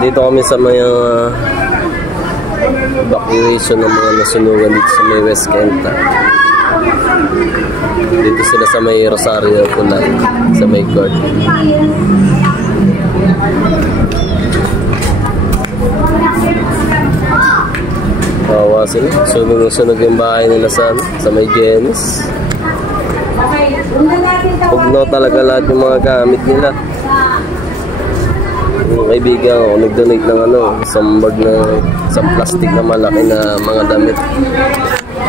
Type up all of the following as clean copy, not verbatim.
Nandito kami sa may evacuation ng mga nasunugan dito sa may West Kenta. Dito sila sa may Rosario Pula, sa may court. Kawawa sila. Sunog yung bahay nila sa may Genis. Pugno talaga lahat yung mga gamit nila. Yung kaibigan ko, nag-donate ng isang plastic na malaki na mga damit.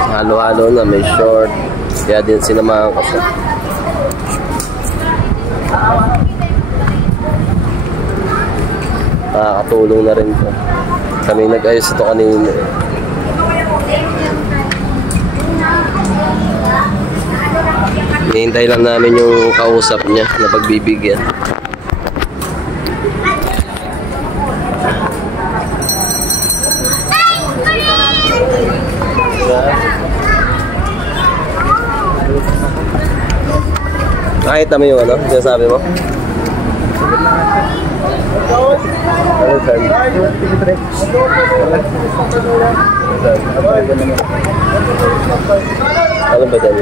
Halo-halo na, may short. Kaya din sinamahan ko siya. Nakakatulong na rin ko. Kami nag-ayos ito kanina. Hinihintay lang namin yung kausap niya na pagbibigyan. Nakita mo yung sinasabi mo? Ano ba dyan?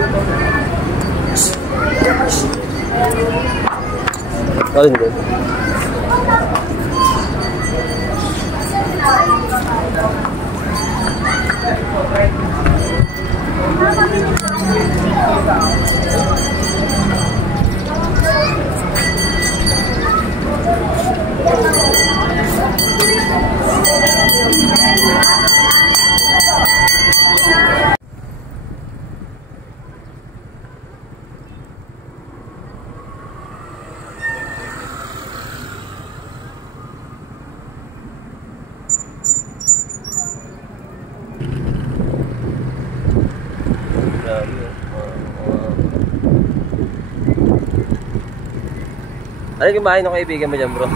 Alin ba? Ano yung bahay ng kaibigan mo dyan, bro?